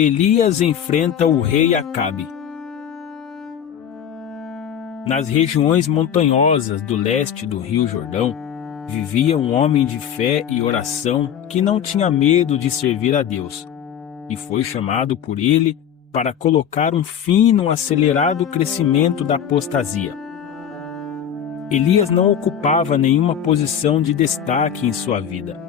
Elias enfrenta o rei Acabe. Nas regiões montanhosas do leste do Rio Jordão, vivia um homem de fé e oração que não tinha medo de servir a Deus, e foi chamado por ele para colocar um fim no acelerado crescimento da apostasia. Elias não ocupava nenhuma posição de destaque em sua vida,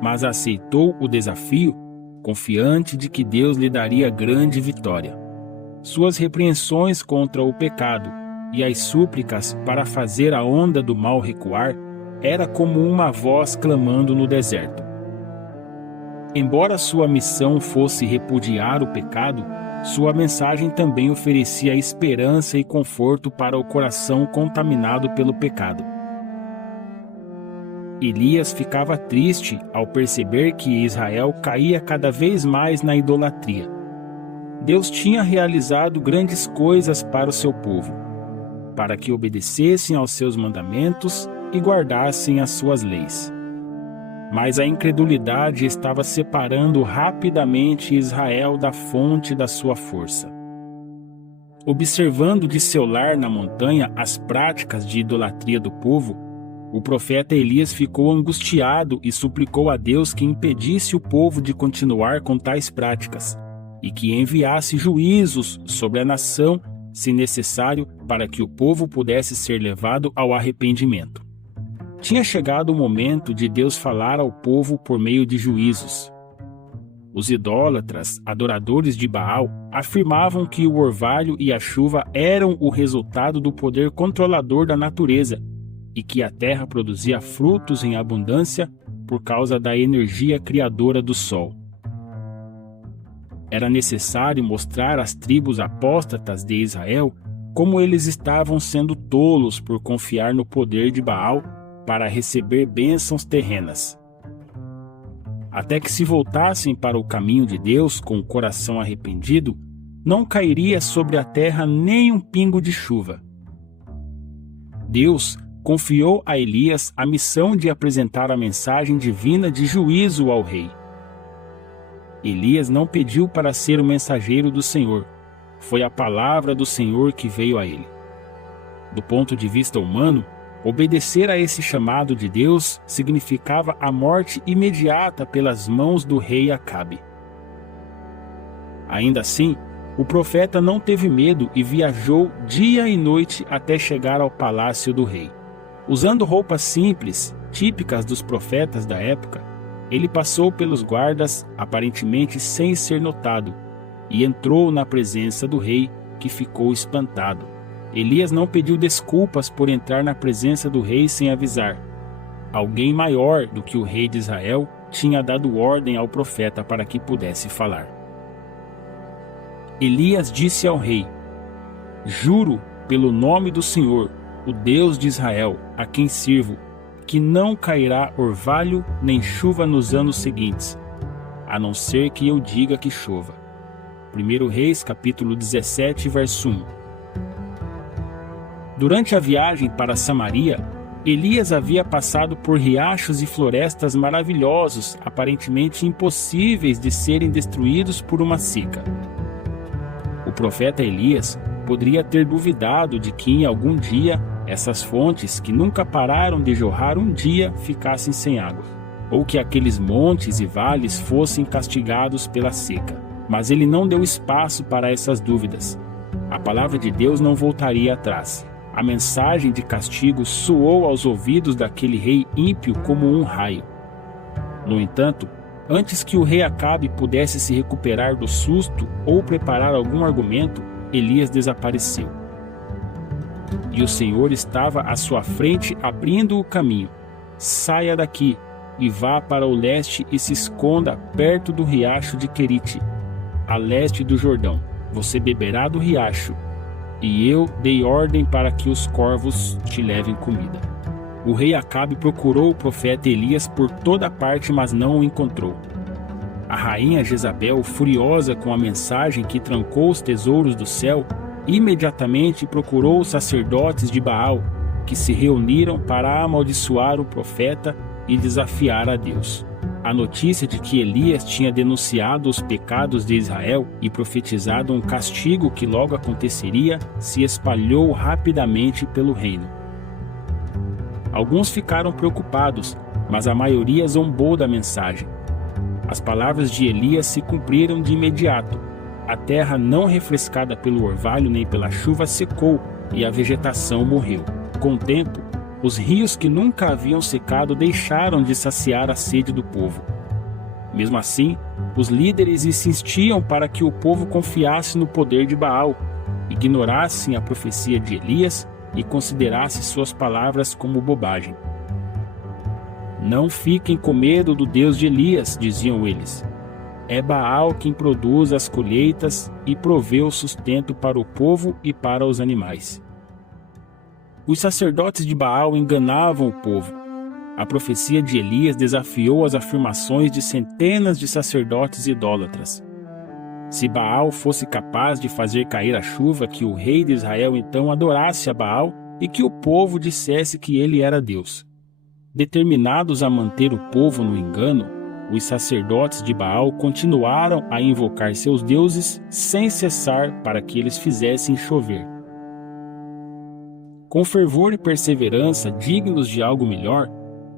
mas aceitou o desafio, confiante de que Deus lhe daria grande vitória. Suas repreensões contra o pecado e as súplicas para fazer a onda do mal recuar era como uma voz clamando no deserto. Embora sua missão fosse repudiar o pecado, sua mensagem também oferecia esperança e conforto para o coração contaminado pelo pecado. Elias ficava triste ao perceber que Israel caía cada vez mais na idolatria. Deus tinha realizado grandes coisas para o seu povo, para que obedecessem aos seus mandamentos e guardassem as suas leis. Mas a incredulidade estava separando rapidamente Israel da fonte da sua força. Observando de seu lar na montanha as práticas de idolatria do povo, o profeta Elias ficou angustiado e suplicou a Deus que impedisse o povo de continuar com tais práticas e que enviasse juízos sobre a nação, se necessário, para que o povo pudesse ser levado ao arrependimento. Tinha chegado o momento de Deus falar ao povo por meio de juízos. Os idólatras, adoradores de Baal, afirmavam que o orvalho e a chuva eram o resultado do poder controlador da natureza e que a terra produzia frutos em abundância por causa da energia criadora do sol. Era necessário mostrar às tribos apóstatas de Israel como eles estavam sendo tolos por confiar no poder de Baal para receber bênçãos terrenas. Até que se voltassem para o caminho de Deus com o coração arrependido, não cairia sobre a terra nem um pingo de chuva. Deus confiou a Elias a missão de apresentar a mensagem divina de juízo ao rei. Elias não pediu para ser o mensageiro do Senhor, foi a palavra do Senhor que veio a ele. Do ponto de vista humano, obedecer a esse chamado de Deus significava a morte imediata pelas mãos do rei Acabe. Ainda assim, o profeta não teve medo e viajou dia e noite até chegar ao palácio do rei. Usando roupas simples, típicas dos profetas da época, ele passou pelos guardas, aparentemente sem ser notado, e entrou na presença do rei, que ficou espantado. Elias não pediu desculpas por entrar na presença do rei sem avisar. Alguém maior do que o rei de Israel tinha dado ordem ao profeta para que pudesse falar. Elias disse ao rei: "Juro pelo nome do Senhor, o Deus de Israel, a quem sirvo, que não cairá orvalho nem chuva nos anos seguintes, a não ser que eu diga que chova." 1 Reis, capítulo 17, verso 1. Durante a viagem para Samaria, Elias havia passado por riachos e florestas maravilhosos, aparentemente impossíveis de serem destruídos por uma seca. O profeta Elias poderia ter duvidado de que em algum dia essas fontes que nunca pararam de jorrar um dia ficassem sem água, ou que aqueles montes e vales fossem castigados pela seca. Mas ele não deu espaço para essas dúvidas. A palavra de Deus não voltaria atrás. A mensagem de castigo soou aos ouvidos daquele rei ímpio como um raio. No entanto, antes que o rei Acabe pudesse se recuperar do susto ou preparar algum argumento, Elias desapareceu. E o Senhor estava à sua frente abrindo o caminho. "Saia daqui e vá para o leste e se esconda perto do riacho de Querite, a leste do Jordão. Você beberá do riacho, e eu dei ordem para que os corvos te levem comida." O rei Acabe procurou o profeta Elias por toda parte, mas não o encontrou. A rainha Jezabel, furiosa com a mensagem que trancou os tesouros do céu, imediatamente procurou os sacerdotes de Baal, que se reuniram para amaldiçoar o profeta e desafiar a Deus. A notícia de que Elias tinha denunciado os pecados de Israel e profetizado um castigo que logo aconteceria se espalhou rapidamente pelo reino. Alguns ficaram preocupados, mas a maioria zombou da mensagem. As palavras de Elias se cumpriram de imediato. A terra, não refrescada pelo orvalho nem pela chuva, secou e a vegetação morreu. Com o tempo, os rios que nunca haviam secado deixaram de saciar a sede do povo. Mesmo assim, os líderes insistiam para que o povo confiasse no poder de Baal, ignorassem a profecia de Elias e considerasse suas palavras como bobagem. Não fiquem com medo do Deus de Elias, diziam eles. É Baal quem produz as colheitas e provê o sustento para o povo e para os animais. Os sacerdotes de Baal enganavam o povo. A profecia de Elias desafiou as afirmações de centenas de sacerdotes idólatras. Se Baal fosse capaz de fazer cair a chuva, que o rei de Israel então adorasse a Baal e que o povo dissesse que ele era Deus. Determinados a manter o povo no engano, os sacerdotes de Baal continuaram a invocar seus deuses sem cessar para que eles fizessem chover. Com fervor e perseverança dignos de algo melhor,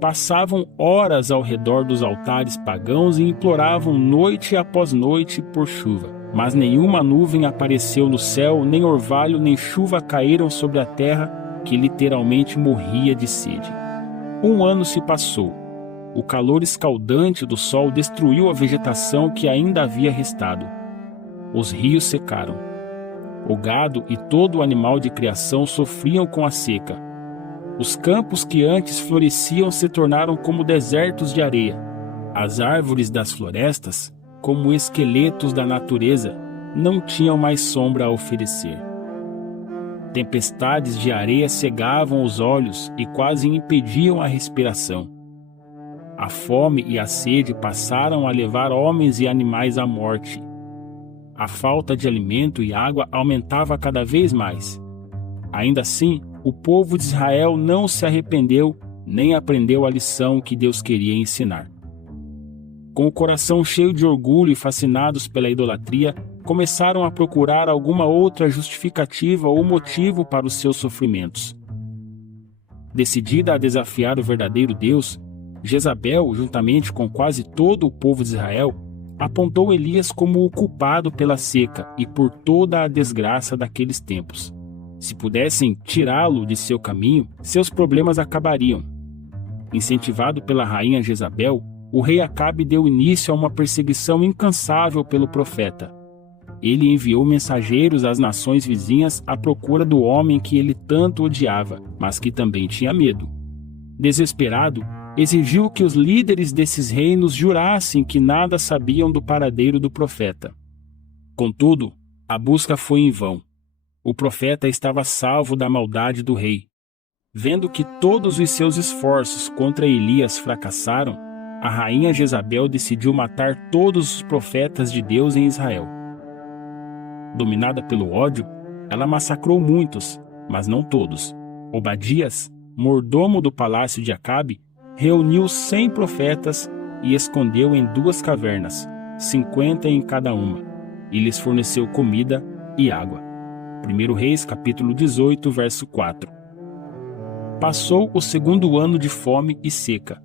passavam horas ao redor dos altares pagãos e imploravam noite após noite por chuva. Mas nenhuma nuvem apareceu no céu, nem orvalho nem chuva caíram sobre a terra, que literalmente morria de sede. 1 ano se passou. O calor escaldante do sol destruiu a vegetação que ainda havia restado. Os rios secaram. O gado e todo o animal de criação sofriam com a seca. Os campos que antes floresciam se tornaram como desertos de areia. As árvores das florestas, como esqueletos da natureza, não tinham mais sombra a oferecer. Tempestades de areia cegavam os olhos e quase impediam a respiração. A fome e a sede passaram a levar homens e animais à morte. A falta de alimento e água aumentava cada vez mais. Ainda assim, o povo de Israel não se arrependeu nem aprendeu a lição que Deus queria ensinar. Com o coração cheio de orgulho e fascinados pela idolatria, começaram a procurar alguma outra justificativa ou motivo para os seus sofrimentos. Decidida a desafiar o verdadeiro Deus, Jezabel, juntamente com quase todo o povo de Israel, apontou Elias como o culpado pela seca e por toda a desgraça daqueles tempos. Se pudessem tirá-lo de seu caminho, seus problemas acabariam. Incentivado pela rainha Jezabel, o rei Acabe deu início a uma perseguição incansável pelo profeta. Ele enviou mensageiros às nações vizinhas à procura do homem que ele tanto odiava, mas que também tinha medo. Desesperado, exigiu que os líderes desses reinos jurassem que nada sabiam do paradeiro do profeta. Contudo, a busca foi em vão. O profeta estava salvo da maldade do rei. Vendo que todos os seus esforços contra Elias fracassaram, a rainha Jezabel decidiu matar todos os profetas de Deus em Israel. Dominada pelo ódio, ela massacrou muitos, mas não todos. Obadias, mordomo do palácio de Acabe, reuniu 100 profetas e escondeu em 2 cavernas, 50 em cada uma, e lhes forneceu comida e água. 1 Reis, capítulo 18, verso 4. Passou o 2º ano de fome e seca,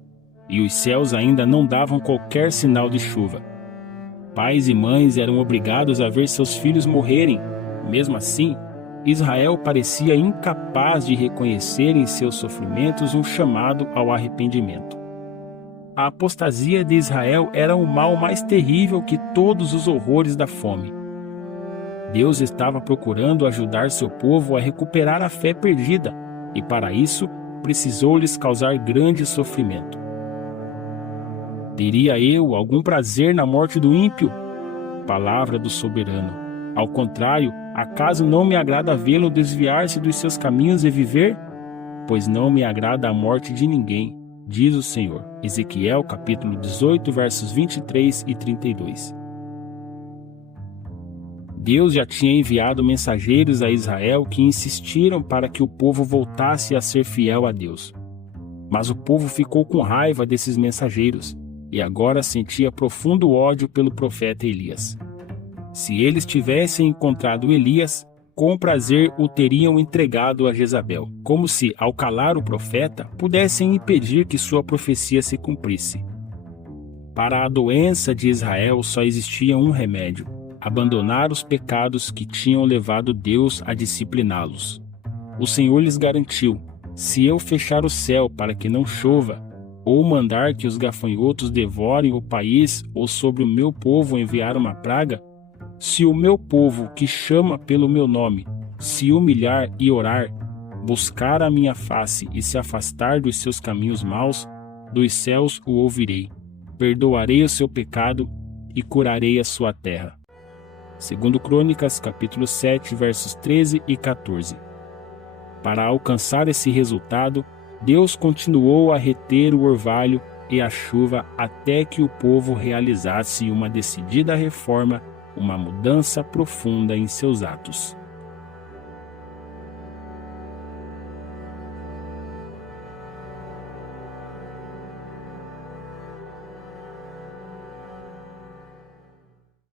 e os céus ainda não davam qualquer sinal de chuva. Pais e mães eram obrigados a ver seus filhos morrerem. Mesmo assim, Israel parecia incapaz de reconhecer em seus sofrimentos um chamado ao arrependimento. A apostasia de Israel era o mal mais terrível que todos os horrores da fome. Deus estava procurando ajudar seu povo a recuperar a fé perdida, e para isso precisou lhes causar grande sofrimento. Teria eu algum prazer na morte do ímpio? Palavra do soberano. Ao contrário, acaso não me agrada vê-lo desviar-se dos seus caminhos e viver? Pois não me agrada a morte de ninguém, diz o Senhor. Ezequiel, capítulo 18, versos 23 e 32. Deus já tinha enviado mensageiros a Israel que insistiram para que o povo voltasse a ser fiel a Deus. Mas o povo ficou com raiva desses mensageiros e agora sentia profundo ódio pelo profeta Elias. Se eles tivessem encontrado Elias, com prazer o teriam entregado a Jezabel, como se, ao calar o profeta, pudessem impedir que sua profecia se cumprisse. Para a doença de Israel só existia um remédio: abandonar os pecados que tinham levado Deus a discipliná-los. O Senhor lhes garantiu: se eu fechar o céu para que não chova, ou mandar que os gafanhotos devorem o país, ou sobre o meu povo enviar uma praga, se o meu povo, que chama pelo meu nome, se humilhar e orar, buscar a minha face e se afastar dos seus caminhos maus, dos céus o ouvirei, perdoarei o seu pecado e curarei a sua terra. 2 Crônicas, capítulo 7, versos 13 e 14. Para alcançar esse resultado, Deus continuou a reter o orvalho e a chuva até que o povo realizasse uma decidida reforma, uma mudança profunda em seus atos.